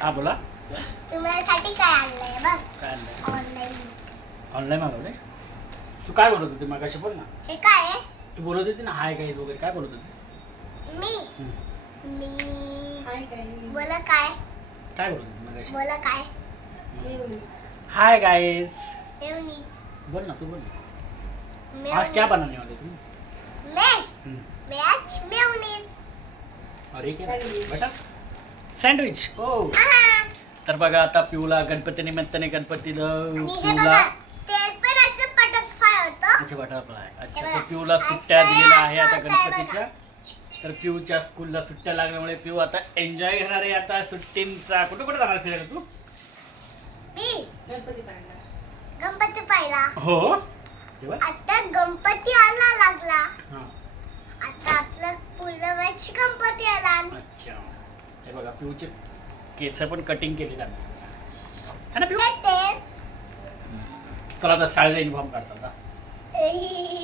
हा बोला. तुम्हाला काय आणलंय? बघ. काय आणलंय? ऑनलाईन ऑनलाईन मागवले तू काय बोलत होती मगाशी बोल ना. हे काय आहे? तू बोलत होती ना हाय काय वगैरे. काय बोलत होतीस? मी? हम्म. मी. हाय काय बोला काय? काय बोलत होती मगाशी? बोला काय? हाय गाइस मेवनीच बोल ना तू बोल ना. आज क्या बनाने वाले तुम मैं? हम्म. मैं आज मेवनीच और ये क्या. बेटा? सँडविच हो. तर बघा आता पिऊला गणपती निमित्ताने गणपतीला पिऊला. बघा तेल पण असं पटक फाय होतं. अच्छा बटरफ्लाय. अच्छा तर बघा. पिऊला सुट्ट्या दिलेल्या आहे आता गणपतीच्या. तर पिऊच्या स्कूलला सुट्ट्या लागल्यामुळे पिऊ आता एन्जॉय घेणार आहे आता सुट्टींचा. कुठे कुठे जाणार फिरायला तू? मी गणपती पाहिला गणपती पाहिला हो? तेव्हा आता गणपती आला लागला. हा. आता आपलं पुलवाची गणपती आला. अच्छा. हे बघा पिऊचे केस पण कटिंग केलेलं आहे है ना पिऊ हे तेल चला आता शाळेचा युनिफॉर्म. एही.